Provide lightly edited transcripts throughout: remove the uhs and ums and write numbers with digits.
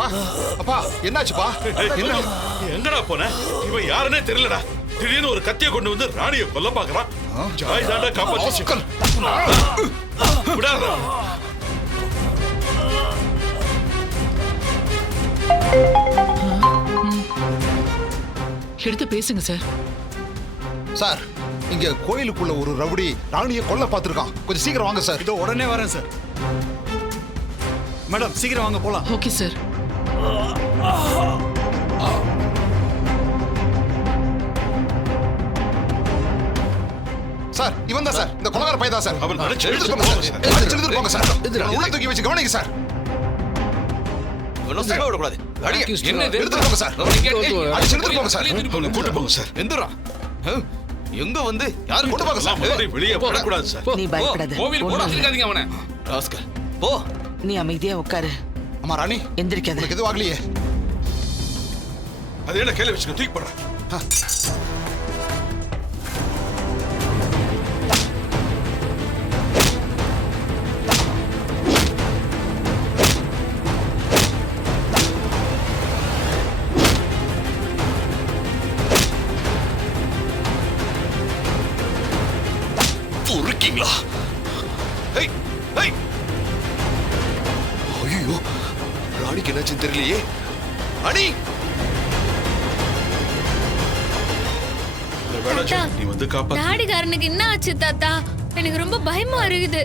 அப்பா அப்பா என்னாச்சுப்பா? என்ன எங்கடா போன? இவன் யாருன்னே தெரியலடா. திடீர்னு ஒரு கத்தியை கொண்டு வந்து ராணியை கொல்ல பாக்குறான். ஜாய் தாண்டா காப்பாத்தி விடாதா. எடுத்து பேசுங்க சார். சார், இங்க கோயிலுக்குள்ள ஒரு ரவுடி ராணியை கொல்ல பார்த்திருக்கான். கொஞ்சம் சீக்கிரம் வாங்க சார். இதோ உடனே வரேன் சார். மேடம் சீக்கிரம் வாங்க போலாம். Okay sir. சார், இவன் தான் சார், இந்த கொலகார பையன் தான் சார். அவன் நடிச்சு எடுத்துட்டு போங்க சார். எடுத்துட்டு போங்க சார். உள்ள தூக்கி வச்சு கவனிங்க சார். இவ்வளவு சும்மா விடக்கூடாது. என்ன இது? எடுத்துட்டு போங்க சார். அடிச்சு எடுத்துட்டு போங்க சார். அவனை கூட்டு போங்க சார். எந்திரா. எங்க வந்து யாரும் கொண்டு போங்க சார். வெளியே போடக்கூடாது சார். நீ பயப்படாத. கோவில் கூட இருக்காதீங்க அவனை. ராஸ்கல் போ. நீ அமைதியா உட்காரு. அம்மா ராணி, எந்திரிக்காத. உனக்கு எதுவும் ஆகலையே? அது என்ன கையில வச்சுக்க தூக்கி போடுறேன். இருக்கீங்களா? ஐயோ, ராணிக்கு என்னாச்சுன்னு தெரியலையே. ராணி நீ வந்து காப்பாத்து. தாடிகாரனுக்கு என்ன ஆச்சு தாத்தா? எனக்கு ரொம்ப பயமா இருக்குது.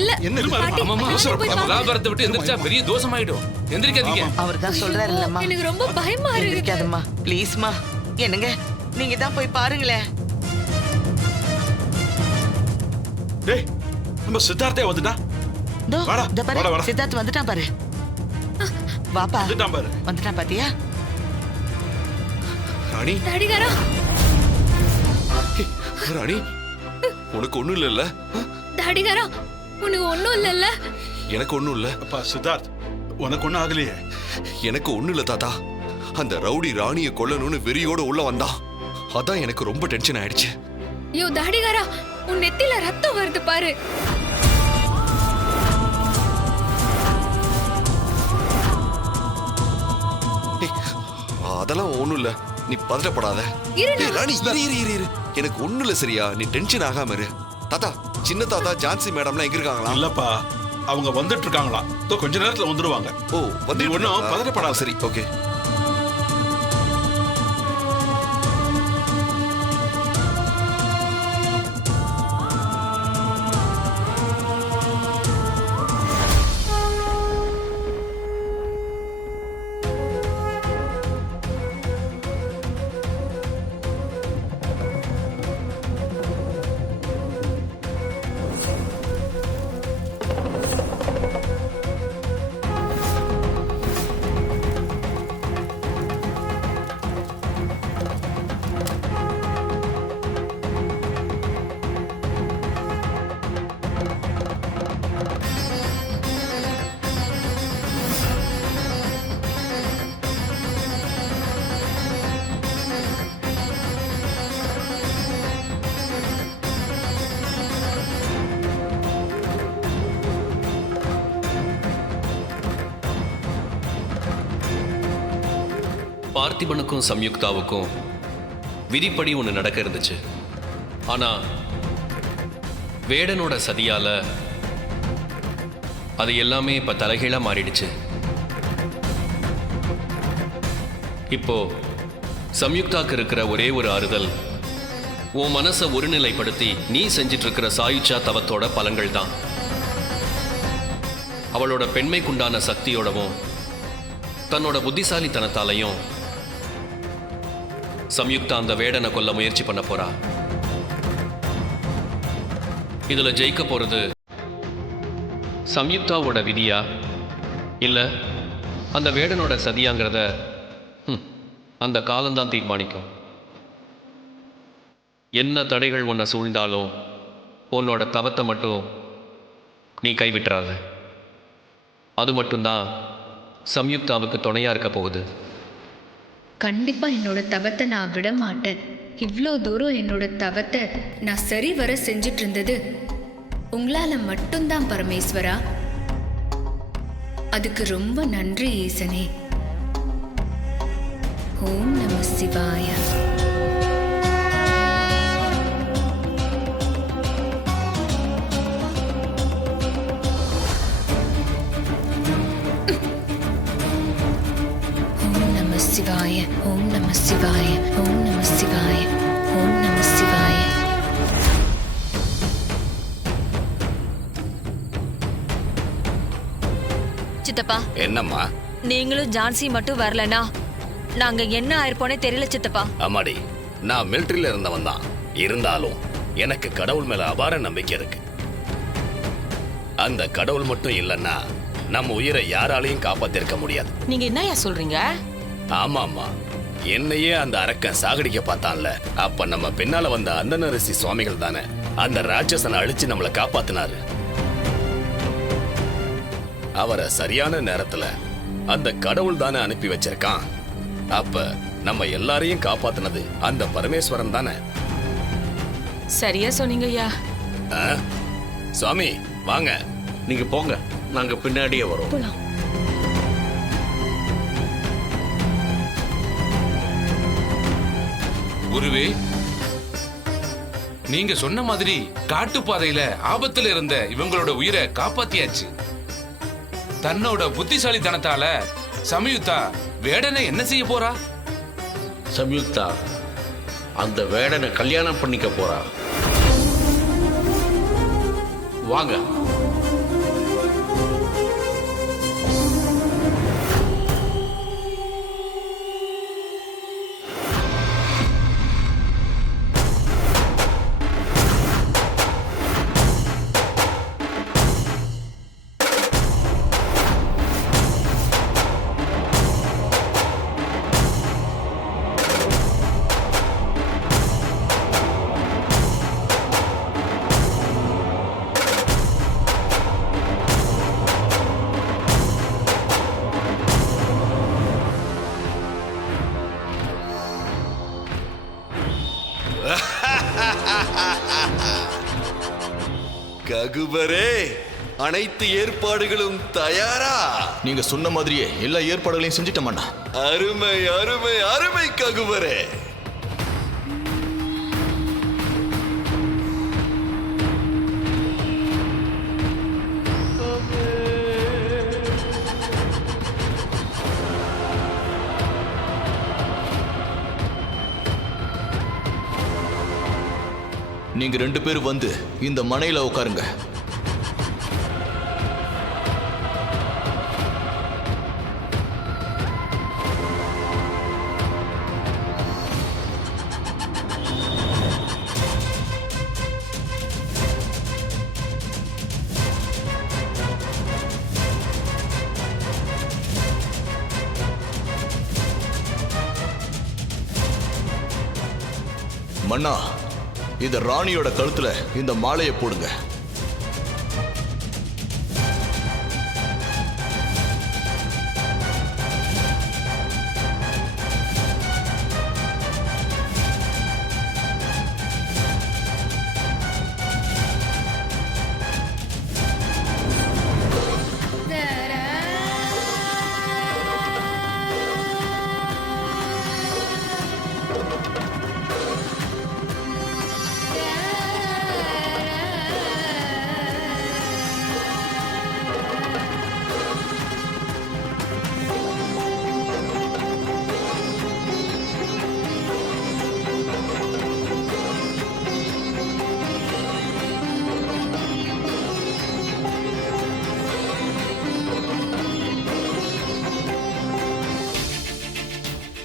இல்ல என்ன பாட்டி, போய் பாருங்க. வியாபாரத்தை விட்டு எந்திரிச்சா பெரிய தோஷமாயிடும். எந்திரிக்காதீங்க. அவர் தான் சொல்றாரு இல்லம்மா. எனக்கு ரொம்ப பயமா இருக்குது. எந்திரிக்காதம்மா ப்ளீஸ்மா. என்னங்க நீங்க தான் போய் பாருங்களேன். டேய், நம்ம சித்தார்த்தே வந்துட்டா. தோ வாடா, இந்த பாரு, வாடா, வாடா. சித்தார்த் வந்துட்டான் பாரு. வாப்பா வந்துட்டான் பாரு. வந்துட்டான் பாத்தியா? ராணி தாடிகாரா, ராணி உனக்கு ஒண்ணும் இல்லைல்ல? தாடிகாரா, உனக்கு ஒண்ணும் இல்லல்ல? எனக்கு ஒண்ணும் இல்ல. அப்பா சித்தார்த், உனக்கு ஒண்ணும் ஆகலையே? எனக்கு ஒண்ணும் இல்ல தாத்தா. அந்த ரவுடி ராணியை கொல்லணும்னு வெறியோட உள்ள வந்தான். அதான் எனக்கு ரொம்ப டென்ஷன் ஆயிடுச்சு. ஐயோ தாடிகாரா, உன் நெத்தில ரத்தம் வருது பாரு. அதெல்லாம் ஒண்ணும் இல்ல, நீ பதட்டப்படாத. ராணி இரு இரு இரு இரு. எனக்கு ஒண்ணும் இல்ல சரியா? நீ டென்ஷன் ஆகாம இரு. தாத்தா, சின்ன தாத்தா ஜான்சி மேடம்லாம் எங்க இருக்காங்களா? இல்லப்பா, அவங்க வந்துட்டு இருக்காங்களா? கொஞ்ச நேரத்துல வந்துருவாங்க. ஓ, வந்து ஒண்ணும் பதட்டப்படாத. சரி, ஓகே. பார்த்திபனுக்கும் சம்யுக்தாவுக்கும் விதிப்படி ஒன்று நடக்க இருந்துச்சு. ஆனா வேடனோட சதியால அது எல்லாமே இப்ப தலைகீழா மாறிடுச்சு. இப்போ சம்யுக்தாக்கு இருக்கிற ஒரே ஒரு ஆறுதல், உன் மனசை ஒருநிலைப்படுத்தி நீ செஞ்சிட்டு இருக்கிற சாயுச்சா தவத்தோட பலன்கள் தான். அவளோட பெண்மைக்குண்டான சக்தியோடவும் தன்னோட புத்திசாலித்தனத்தாலையும் சம்யுக்தா அந்த வேடனை கொல்ல முயற்சி பண்ண போறா. இதுல ஜெயிக்க போறது சம்யுக்தாவோட விதியா இல்ல அந்த வேடனோட சதியாங்கிறத அந்த காலம்தான் தீர்மானிக்கும். என்ன தடைகள் உன்னை சூழ்ந்தாலும் உன்னோட தவத்தை மட்டும் நீ கைவிட்டுறாத. அது மட்டும்தான் சம்யுக்தாவுக்கு துணையா இருக்க போகுது. கண்டிப்பா என்னோட தவத்தை நான் விட மாட்டேன். இவ்வளோ தூரம் என்னோட தவத்தை நான் சரி வர செஞ்சுட்டு இருந்தது உங்களால மட்டும்தான் பரமேஸ்வரா. அதுக்கு ரொம்ப நன்றி ஈசனே. ஓம் நம சிவாய. ஓம் நம சிவாய. ஓம் நம சிவாய. ஓம் நம சிவாய. ஓம் நம சிவாய. சித்தப்பா, என்னம்மா? நீங்களும் ஜான்சி மட்டும் வரலனா நாங்க என்ன ஆயிருப்போனே தெரியல சித்தப்பா. அம்மாடி, நான் மிலிட்டரியில இருந்தவன் தான். இருந்தாலும் எனக்கு கடவுள் மேல அபார நம்பிக்கை இருக்கு. அந்த கடவுள் மட்டும் இல்லைன்னா நம்ம உயிரை யாராலையும் காப்பாத்திருக்க முடியாது. நீங்க என்னையா சொல்றீங்க? ஆமாம்மா, என்னையே அந்த அரக்கன் சாகடிக்க பார்த்தான்ல, அப்ப நம்ம பின்னால வந்த அந்தனரிசி சுவாமிகள் தானே அந்த ராட்சசனை அழிச்சு நம்மளை காப்பாத்தினாரு. அவரை சரியான நேரத்துல அந்த கடவுள் தானே அனுப்பி வச்சிருக்கான். அப்ப நம்ம எல்லாரையும் காப்பாத்தினது அந்த பரமேஸ்வரன் தானே. சரியா சொன்னீங்க ஐயா. சுவாமி வாங்க. நீங்க போங்க, நாங்க பின்னாடியே வரோம். போலாம். குருவே, நீங்க சொன்ன மாதிரி காட்டுப்பாதையில ஆபத்துல இருந்த இவங்களோட உயிரை காப்பாத்தியாச்சு. தன்னோட புத்திசாலித்தனத்தால சமயுக்தா வேடனை என்ன செய்ய போறா? சம்யுக்தா அந்த வேடனை கல்யாணம் பண்ணிக்க போறா. வாங்க. ககுபரே, அனைத்து ஏற்பாடுகளும் தயாரா? நீங்க சொன்ன மாதிரியே எல்லா ஏற்பாடுகளையும் செஞ்சிட்டோம்ண்ணா. அருமை அருமை அருமை ககுபரே. நீங்க 2 பேரும் வந்து இந்த மனையில உட்காருங்க. மன்னா, இந்த ராணியோட கழுத்துல இந்த மாலையை போடுங்க.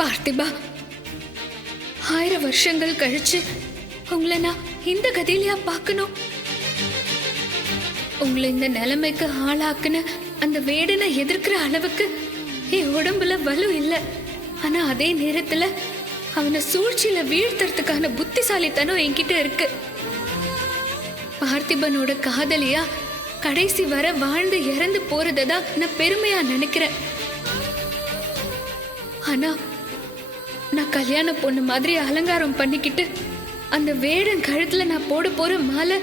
பார்த்திபா, 1000 வருஷங்கள் கழிச்சு உங்களை நான் இந்த கதையிலயா பார்க்கணும்? உங்களை இந்த நிலைமைக்கு ஆளாக்குன அந்த வேடனை எதிர்க்கிற அளவுக்கு என் உடம்புல வலு இல்லை. ஆனா அதே நேரத்துல அவனை சூழ்ச்சியில வீழ்த்துறதுக்கான புத்திசாலித்தனம் என்கிட்ட இருக்கு. பார்த்திபனோட காதலியா கடைசி வரை வாழ்ந்து இறந்து போறதான் நான் பெருமையா நினைக்கிறேன். ஆனா நான் கல்யாண பொண்ணு மாதிரி அலங்காரம் பண்ணிக்கிட்டு அந்த வேடன் கழுத்துல நான் போட போற மாலை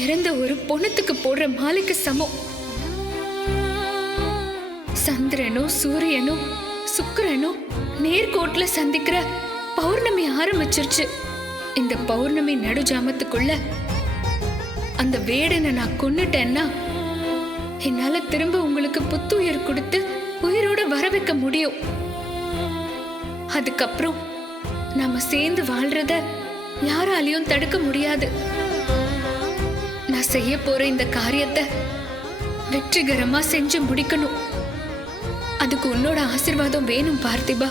இறந்த ஒரு பொண்ணுத்துக்கு போடுற மாலைக்கு சமம். சந்திரனும் சூரியனும் சுக்கிரனும் நேர்கோட்ல சந்திக்கிற பௌர்ணமி ஆரம்பிச்சிருச்சு. இந்த பௌர்ணமி நடுஜாமத்துக்குள்ள அந்த வேடனை நான் கொன்னுட்டேன்னா என்னால திரும்ப உங்களுக்கு புத்துயிர் கொடுத்து உயிரோட வர வைக்க முடியும். அதுக்கப்புறம் நாம சேர்ந்து வாழ்றத யாராலையும் தடுக்க முடியாது. நான் செய்ய போற இந்த காரியத்தை வெற்றிகரமா செஞ்சு முடிக்கணும். அதுக்கு உன்னோட ஆசீர்வாதம் வேணும் பார்த்திபா.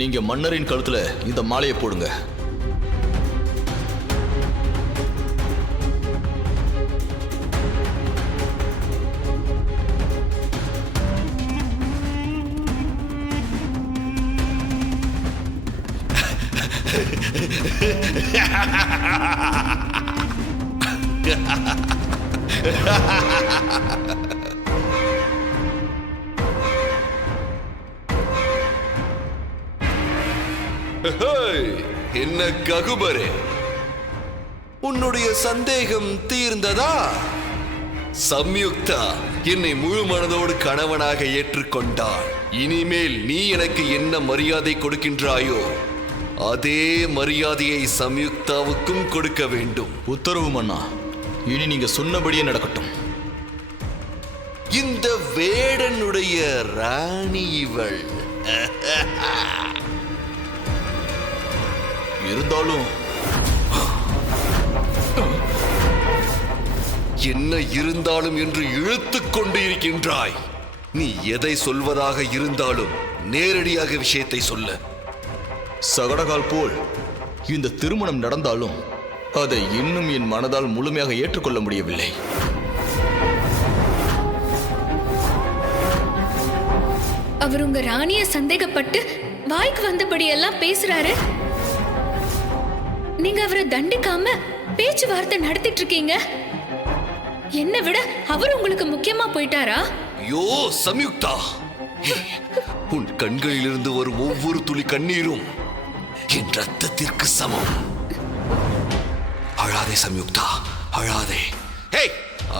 நீங்க மன்னரின் கழுத்துல இந்த மாலையை போடுங்க. என்ன ககுபரே, உன்னுடைய சந்தேகம் தீர்ந்ததா? சம்யுக்தா என்னை முழு மனதோடு கணவனாக ஏற்றுக்கொண்டாள். இனிமேல் நீ எனக்கு என்ன மரியாதை கொடுக்கின்றாயோ அதே மரியாதையை சம்யுக்தாவுக்கும் கொடுக்க வேண்டும். உத்தரவு மன்னா. இனி நீங்க சொன்னபடியே நடக்கட்டும். இந்த வேடனுடைய ராணி இவள். இருந்தாலும் என்ன இருந்தாலும் என்று இழுத்துக் கொண்டு இருக்கின்றாய். நீ எதை சொல்வதாக இருந்தாலும் நேரடியாக விஷயத்தை சொல்ல. சகடகால் போல் இந்த திருமணம் நடந்தாலும் அதை இன்னும் என் மனதால் முழுமையாக ஏற்றுக்கொள்ள முடியவில்லை. அவர் உங்க ராணிய சந்தேகப்பட்டு வாய்க்கு வந்தபடியெல்லாம் பேசுறாரு. நீங்க அவரை தண்டிக்காம பேச்சுவார்த்தை நடத்திட்டு இருக்கீங்க. என்ன விட அவர் உங்களுக்கு முக்கியமா போயிட்டாரா? யோ சம்யுக்தா, உன் கண்களிலிருந்து வரும் ஒவ்வொரு துளி கண்ணீரும் என் ரத்தத்திற்கு சமம். அழாதே சம்யுக்தா, அழாதே. ஹே,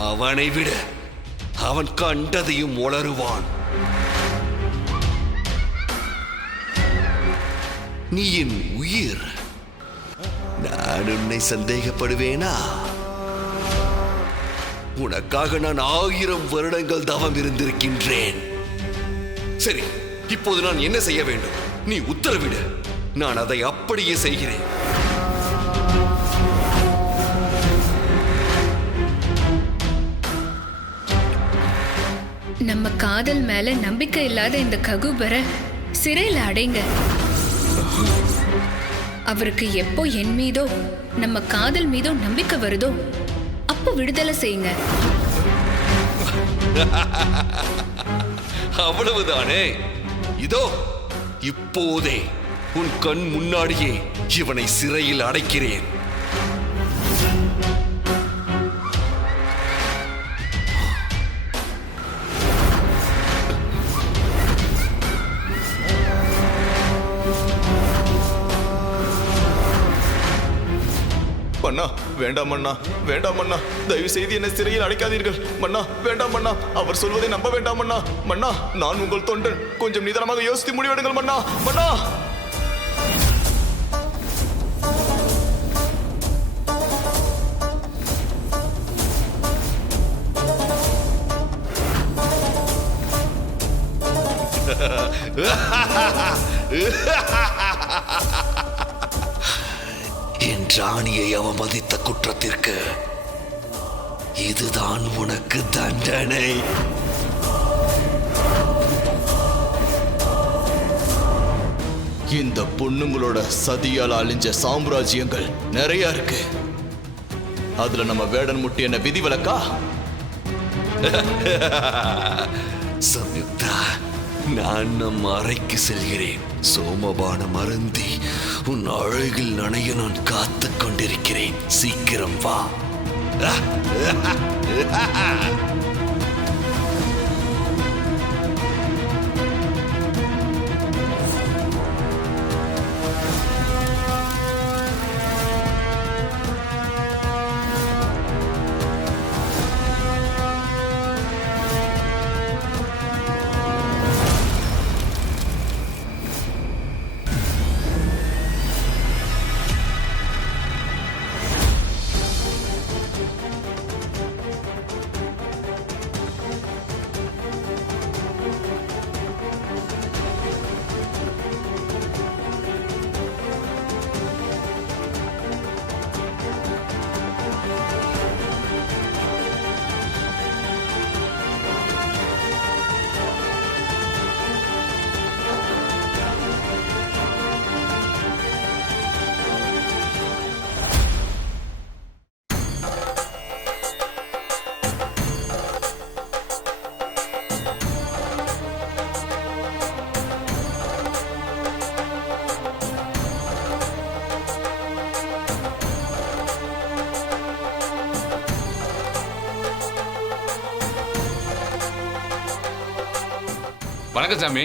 அவனை விட அவன் கண்டதையும் உளறுவான். நீ என் உயிர். நான் உன்னை சந்தேகப்படுவேனா? உனக்காக நான் 1000 வருடங்கள் தவம் இருந்திருக்கின்றேன். சரி, இப்போது நான் என்ன செய்ய வேண்டும்? நீ உத்தரவிடு, நான் அதை அப்படியே செய்கிறேன். நம்ம காதல் மேல நம்பிக்கை இல்லாத இந்த ககுபரை சிறையில் அடைங்க. அவருக்கு எப்போ என் மீதோ நம்ம காதல் மீதோ நம்பிக்கை வருதோ அப்போ விடுதலை செய்யுங்க. அவ்வளவுதானே? இதோ இப்போதே உன் கண் முன்னாடியே இவனை சிறையில் அடைக்கிறேன். மன்னா, வேண்டாம் மன்னா, வேண்டாம் மன்னா, தயவு செய்து என்னை சிறையில் அடைக்காதீர்கள் மன்னா, வேண்டாம் மன்னா, அவர் சொல்வதை நம்ப வேண்டாம் மன்னா. மன்னா, நான் உங்கள் தொண்டன், கொஞ்சம் நிதானமாக யோசித்து முடிவெடுங்கள் மன்னா. மன்னா, என் ராணியை அவமதித்த குற்றத்திற்கு இதுதான் உனக்கு தண்டனை. இந்த பொண்ணுங்களோட சதியால் அழிஞ்ச சாம்ராஜ்யங்கள் நிறைய இருக்கு. அதுல நம்ம வேடன் முட்டி என்ன விதிவிலக்கா? சம்யுக்தா, நான் நம் அறைக்கு செல்கிறேன். சோமபானம் அருந்தி உன் அழகில் நனைய நான் காத்துக் கொண்டிருக்கிறேன். சீக்கிரம் வா. வணக்கம் சாமி.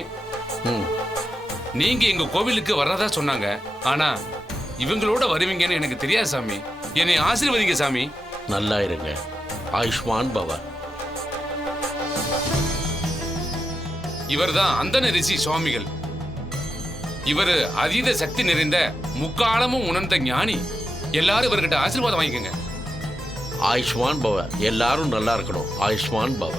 நீங்க எங்க கோவிலுக்கு வர்றதா சொன்னாங்க. ஆனா இவங்களோட வருவீங்கன்னு எனக்கு தெரியாது சாமி. என்னை ஆசீர்வதிங்க சாமி. நல்லா இருங்க. ஆயுஷ்மான் பவ. இவர்தான் அந்தன ரிஷி சுவாமிகள். இவர் அதீத சக்தி நிறைந்த முக்காலமும் உணர்ந்த ஞானி. எல்லாரும் இவர்கிட்ட ஆசீர்வாதம் வாங்கிக்கோங்க. ஆயுஷ்மான் பவ. எல்லாரும் நல்லா இருக்கணும். ஆயுஷ்மான் பவ.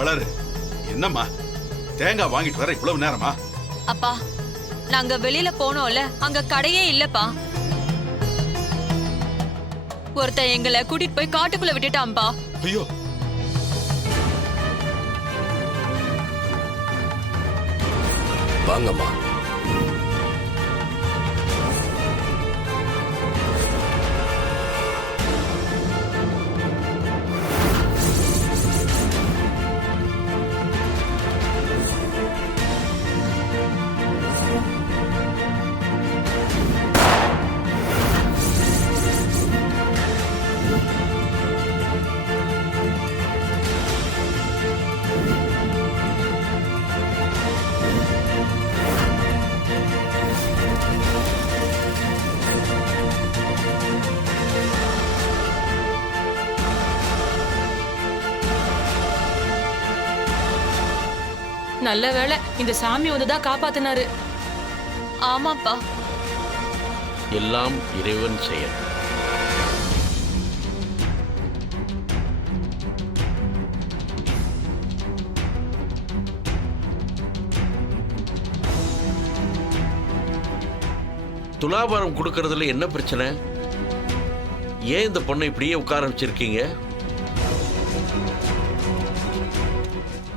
வளரு. என்னம்மா தேங்காய் வாங்கிட்டு வர இவ்வளவு நேரமா? அப்பா, நாங்க வெளியில போனோம்ல, அங்க கடையே இல்லப்பா. ஒருத்தன் எங்களை கூட்டிட்டு போய் காட்டுக்குள்ள விட்டுட்டான்பா. ஐயோ, வாங்கம்மா. நல்ல வேளை இந்த சாமி வந்துதான் காப்பாத்தினாரு. ஆமாப்பா. எல்லாம் இறைவன் செயல். துலாபாரம் கொடுக்கறதுல என்ன பிரச்சனை? ஏன் இந்த பொண்ணை இப்படியே உட்கார வச்சிருக்கீங்க?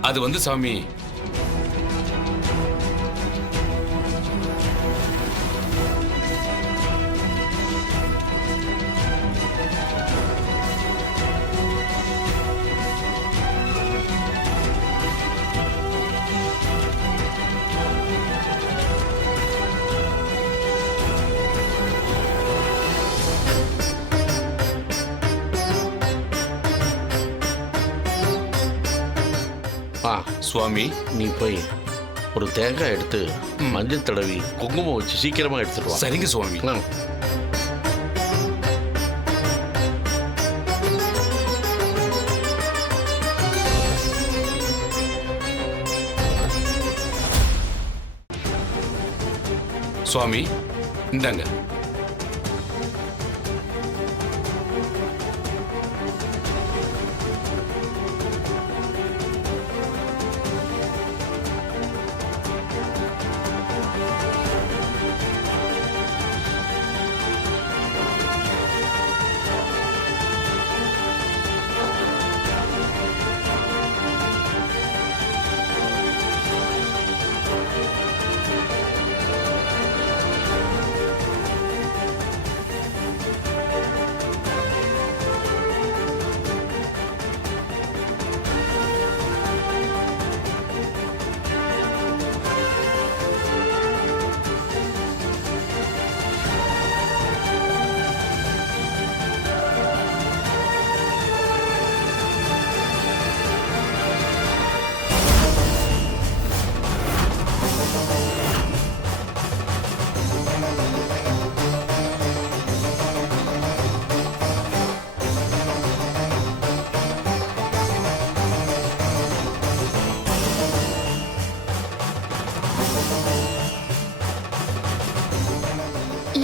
அது வந்து சாமி, சுவாமி நீ போய் ஒரு தேங்காய் எடுத்து மஞ்சள் தடவி குங்குமம் வச்சு சீக்கிரமா எடுத்துட்டு வா. சரிங்க சுவாமி. சுவாமி இந்தாங்க.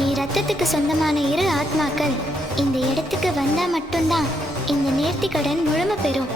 என் ரத்தத்துக்கு சொந்தமான 2 ஆத்மாக்கள் இந்த இடத்துக்கு வந்தா மட்டும்தான் இந்த நேர்த்தி கடன் முழுமை பெறும்.